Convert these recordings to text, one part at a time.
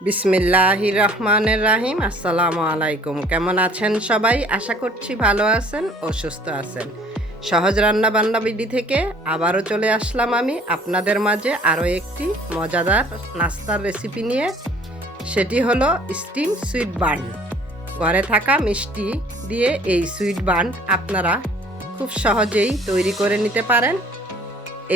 বিসমিল্লাহির রহমানির রহিম। আসসালামু আলাইকুম। কেমন আছেন সবাই? আশা করছি ভালো আছেন ও সুস্থ আছেন। সহজ রান্না বান্না বিডি থেকে আবারও চলে আসলাম আমি আপনাদের মাঝে আরও একটি মজাদার নাস্তার রেসিপি নিয়ে। সেটি হলো স্টিম সুইট বার্ন। ঘরে থাকা মিষ্টি দিয়ে এই সুইট বার্ন আপনারা খুব সহজেই তৈরি করে নিতে পারেন।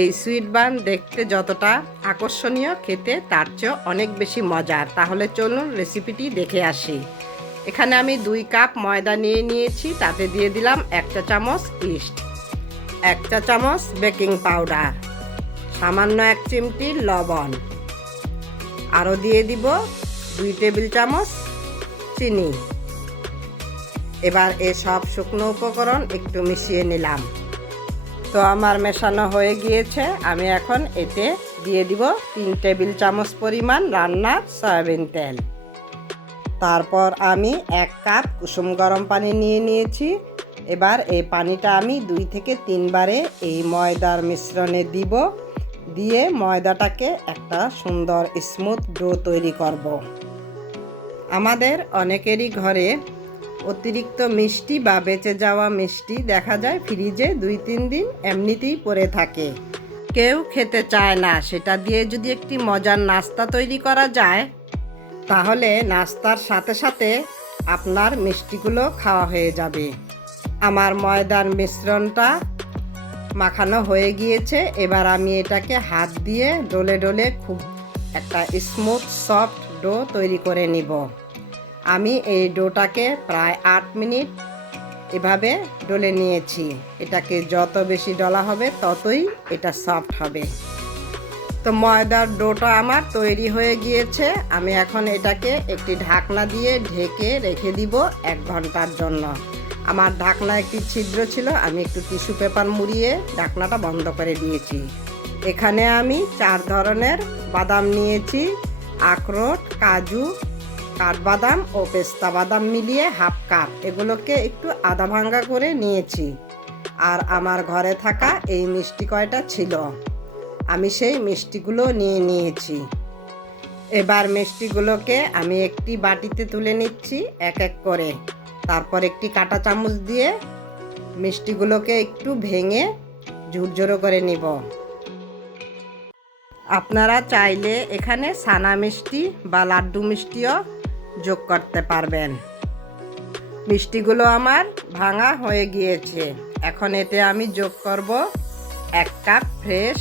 এই সুইট বার্ন দেখতে যতটা আকর্ষণীয়, খেতে তার চেয়েও অনেক বেশি মজার। তাহলে চলুন রেসিপিটি দেখে আসি। এখানে আমি 2 কাপ ময়দা নিয়ে নিয়েছি। তাতে দিয়ে দিলাম 1 চা চামচ ইস্ট, 1 চা চামচ বেকিং পাউডার, সামান্য 1 চিমটি লবণ, আরও দিয়ে দিব 2 টেবিল চামচ চিনি। এবার সব শুকনো উপকরণ একটু মিশিয়ে নিলাম। তো আমার মেশানো হয়ে গিয়েছে। আমি এখন এতে দিয়ে দিব 3 টেবিল চামচ পরিমাণ রান্নার সয়াবিন তেল। তারপর আমি 1 কাপ কুসুম গরম পানি নিয়ে নিয়েছি। এবার এই পানিটা আমি 2 থেকে 3 বারে এই ময়দার মিশ্রণে দিব। দিয়ে ময়দাটাকে একটা সুন্দর স্মুথ ডো তৈরি করব। আমাদের অনেকেরই ঘরে অতিরিক্ত মিষ্টি বা বেঁচে যাওয়া মিষ্টি দেখা যায় ফ্রিজে 2-3 দিন এমনিতেই পড়ে থাকে। কেউ খেতে চায় না। সেটা দিয়ে যদি একটি মজার নাস্তা তৈরি করা যায়, তাহলে নাস্তার সাথে সাথে আপনার মিষ্টিগুলো খাওয়া হয়ে যাবে। আমার ময়দার মিশ্রণটা মাখানো হয়ে গিয়েছে। এবার আমি এটাকে হাত দিয়ে ডলে ডলে খুব একটা স্মুথ সফট ডো তৈরি করে নিব। আমি এই ডোটাকে প্রায় 8 মিনিট এভাবে ডলে নিয়েছি। এটাকে যত বেশি ডলা হবে ততই এটা সফট হবে। তো ময়দার ডোটা আমার তৈরি হয়ে গিয়েছে। আমি এখন এটাকে একটি ঢাকনা দিয়ে ঢেকে রেখে দিব 1 ঘন্টার জন্য। আমার ঢাকনা একটি ছিদ্র ছিল, আমি একটু টিস্যু পেপার মুড়িয়ে ঢাকনাটা বন্ধ করে দিয়েছি। এখানে আমি 4 ধরনের বাদাম নিয়েছি: আখরোট, কাজু, কাঠবাদাম ও পেস্তা বাদাম মিলিয়ে 1/2 কাপ। এগুলোকে একটু আধা ভাঙ্গা করে নিয়েছি। আর আমার ঘরে থাকা এই মিষ্টি কয়টা ছিল, আমি সেই মিষ্টিগুলো নিয়ে নিয়েছি। এবার মিষ্টিগুলোকে আমি একটি বাটিতে তুলে নিচ্ছি এক এক করে। তারপর একটি কাঁটা চামচ দিয়ে মিষ্টিগুলোকে একটু ভেঙে ঝুরঝুরো করে নিব। আপনারা চাইলে এখানে ছানা মিষ্টি বা লাড্ডু মিষ্টিও যোগ করতে পারবেন। মিষ্টিগুলো আমার ভাঙা হয়ে গিয়েছে। এখন এতে আমি যোগ করব 1 কাপ ফ্রেশ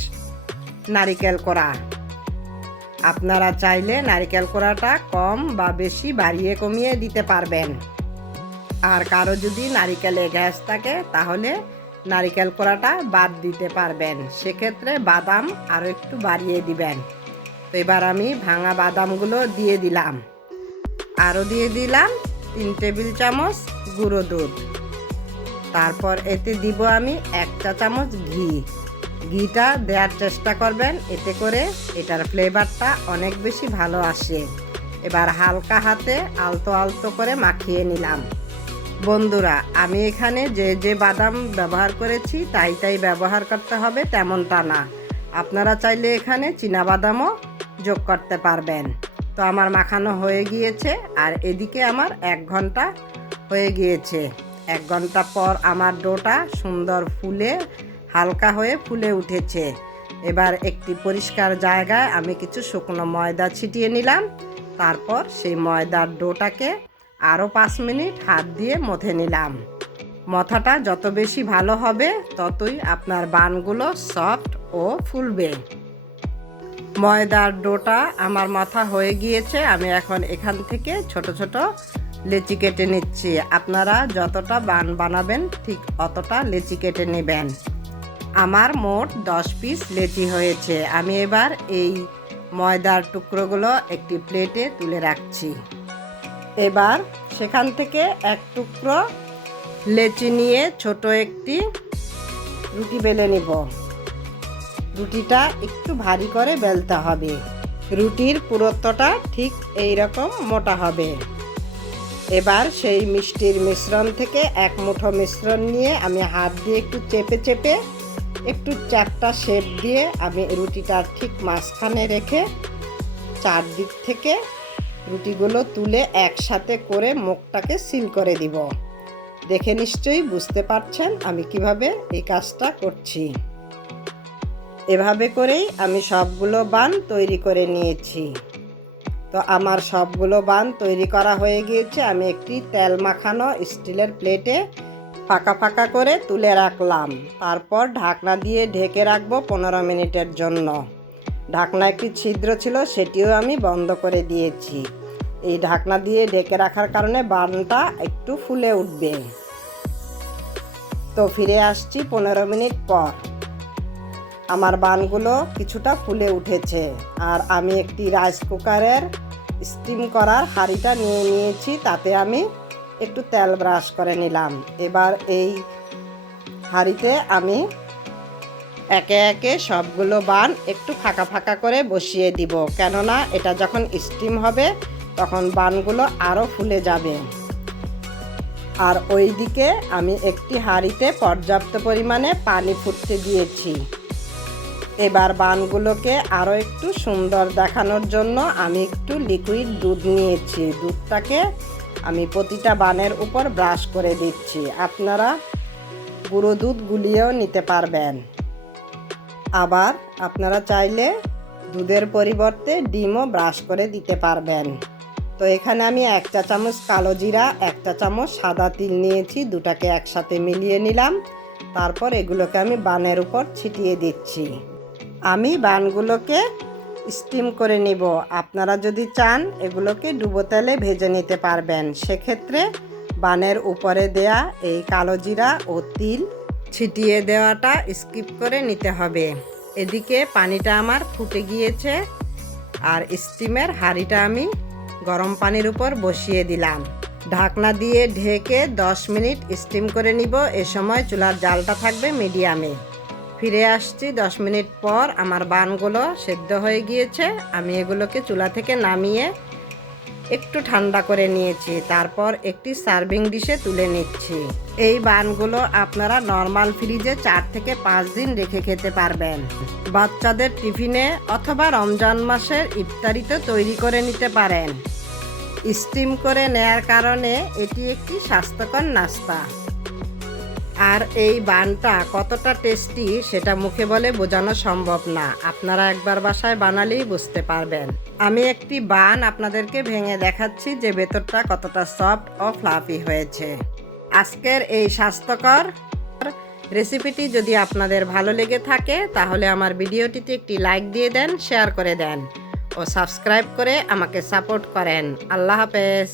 নারিকেল কোড়া। আপনারা চাইলে নারিকেল কোড়াটা কম বা বেশি বাড়িয়ে কমিয়ে দিতে পারবেন। আর কারো যদি নারিকেলে গ্যাস থাকে তাহলে নারিকেল কোড়াটা বাদ দিতে পারবেন। সেক্ষেত্রে বাদাম আরও একটু বাড়িয়ে দিবেন। তো এবার আমি ভাঙা বাদামগুলো দিয়ে দিলাম। আরও দিয়ে দিলাম 3 টেবিল চামচ গুঁড়ো দুধ। তারপর এতে দিব আমি 1 চা চামচ ঘি। ঘিটা দেওয়ার চেষ্টা করবেন, এতে করে এটার ফ্লেভারটা অনেক বেশি ভালো আসে। এবার হালকা হাতে আলতো আলতো করে মাখিয়ে নিলাম। বন্ধুরা, আমি এখানে যে যে বাদাম ব্যবহার করেছি তাই ব্যবহার করতে হবে তেমনটা না। আপনারা চাইলে এখানে চীনা বাদামও যোগ করতে পারবেন। তো আমার মাখানো হয়ে গিয়েছে। আর এদিকে আমার 1 ঘন্টা হয়ে গিয়েছে। 1 ঘন্টা পর আমার ডোটা সুন্দর ফুলে হালকা হয়ে ফুলে উঠেছে। এবার একটি পরিষ্কার জায়গায় আমি কিছু শুকনো ময়দা ছিটিয়ে নিলাম। তারপর সেই ময়দার ডোটাকে আরও 5 মিনিট হাত দিয়ে মথে নিলাম। মথাটা যত বেশি ভালো হবে ততই আপনার বানগুলো সফট ও ফুলবে। ময়দার ডোটা আমার মাথা হয়ে গিয়েছে। আমি এখন এখান থেকে ছোট ছোট লেচি কেটে নিচ্ছি। আপনারা যতটা বান বানাবেন ঠিক অতটা লেচি কেটে নেবেন। আমার মোট 10 পিস লেচি হয়েছে। আমি এবার এই ময়দার টুকরোগুলো একটি প্লেটে তুলে রাখছি। এবার সেখান থেকে 1 টুকরো লেচি নিয়ে ছোট একটি রুটি বেলে নিব। রুটিটা একটু ভারী করে বেলতে হবে। রুটির পুরুত্বটা ঠিক এই রকম মোটা হবে। এবার সেই মিষ্টির মিশ্রণ থেকে 1 মুঠো মিশ্রণ নিয়ে আমি হাত দিয়ে একটু চেপে চেপে একটু চ্যাপ্টা শেপ দিয়ে আমি রুটিটার ঠিক মাঝখানে রেখে চারদিক থেকে রুটিগুলো তুলে একসাথে করে মুখটাকে সিল করে দিব। দেখে নিশ্চয়ই বুঝতে পারছেন আমি কিভাবে এই কাজটা করছি। এভাবে করেই আমি সবগুলো বান তৈরি করে নিয়েছি। তো আমার সবগুলো বান তৈরি করা হয়ে গিয়েছে। আমি একটি তেল মাখানো স্টিলের প্লেটে ফাঁকা ফাঁকা করে তুলে রাখলাম। তারপর ঢাকনা দিয়ে ঢেকে রাখবো 15 মিনিটের জন্য। ঢাকনা একটি ছিদ্র ছিল, সেটিও আমি বন্ধ করে দিয়েছি। এই ঢাকনা দিয়ে ঢেকে রাখার কারণে বানটা একটু ফুলে উঠবে। তো ফিরে আসছি 15 মিনিট পর। আমার বানগুলো কিছুটা ফুলে উঠেছে। আর আমি একটি রাইস কুকারের স্টিম করার হাঁড়িটা নিয়ে নিয়েছি, তাতে আমি একটু তেল ব্রাশ করে নিলাম। এবার এই হাঁড়িতে আমি একে একে সবগুলো বান একটু ফাঁকা ফাঁকা করে বসিয়ে দিব, কেননা এটা যখন স্টিম হবে তখন বানগুলো আরও ফুলে যাবে। আর ওই দিকে আমি একটি হাঁড়িতে পর্যাপ্ত পরিমাণে পানি ফুটতে দিয়েছি। এবার বানগুলোকে আরও একটু সুন্দর দেখানোর জন্য আমি একটু লিকুইড দুধ নিয়েছি। দুধটাকে আমি প্রতিটা বানের উপর ব্রাশ করে দিচ্ছি। আপনারা গুঁড়ো দুধ গুলিয়েও নিতে পারবেন। আবার আপনারা চাইলে দুধের পরিবর্তে ডিমও ব্রাশ করে দিতে পারবেন। তো এখানে আমি 1 চা চামচ কালো জিরা, 1 চা চামচ সাদা তিল নিয়েছি, দুটাকে একসাথে মিলিয়ে নিলাম। তারপর এগুলোকে আমি বানের উপর ছিটিয়ে দিচ্ছি। আমি বানগুলোকে স্টিম করে নিব। আপনারা যদি চান এগুলোকে ডুবো তেলে ভেজে নিতে পারবেন। সেক্ষেত্রে বানের উপরে দেয়া এই কালো জিরা ও তিল ছিটিয়ে দেওয়াটা স্কিপ করে নিতে হবে। এদিকে পানিটা আমার ফুটে গিয়েছে আর স্টিমের হাঁড়িটা আমি গরম পানির উপর বসিয়ে দিলাম। ঢাকনা দিয়ে ঢেকে 10 মিনিট স্টিম করে নিব। এ সময় চুলার জালটা থাকবে মিডিয়ামে। ফিরে আসছি 10 মিনিট পর। আমার বানগুলো সেদ্ধ হয়ে গিয়েছে। আমি এগুলোকে চুলা থেকে নামিয়ে একটু ঠান্ডা করে নিয়েছি। তারপর একটি সার্ভিং ডিশে তুলে নিচ্ছি। এই বানগুলো আপনারা নর্মাল ফ্রিজে 4 থেকে 5 দিন রেখে খেতে পারবেন। বাচ্চাদের টিফিনে অথবা রমজান মাসের ইফতারিতে তৈরি করে নিতে পারেন। স্টিম করে নেয়ার কারণে এটি একটি স্বাস্থ্যকর নাস্তা। আর এই বানটা কতটা টেস্টি সেটা মুখে বলে বোঝানো সম্ভব না। আপনারা একবার বাসায় বানালেই বুঝতে পারবেন। আমি একটি বান আপনাদেরকে ভেঙে দেখাচ্ছি যে ভেতরটা কতটা সফট ও ফ্লাফি হয়েছে। আজকের এই স্বাস্থ্যকর রেসিপিটি যদি আপনাদের ভালো লেগে থাকে তাহলে আমার ভিডিওটিতে একটি লাইক দিয়ে দেন, শেয়ার করে দেন ও সাবস্ক্রাইব করে আমাকে সাপোর্ট করেন। আল্লাহ হাফেজ।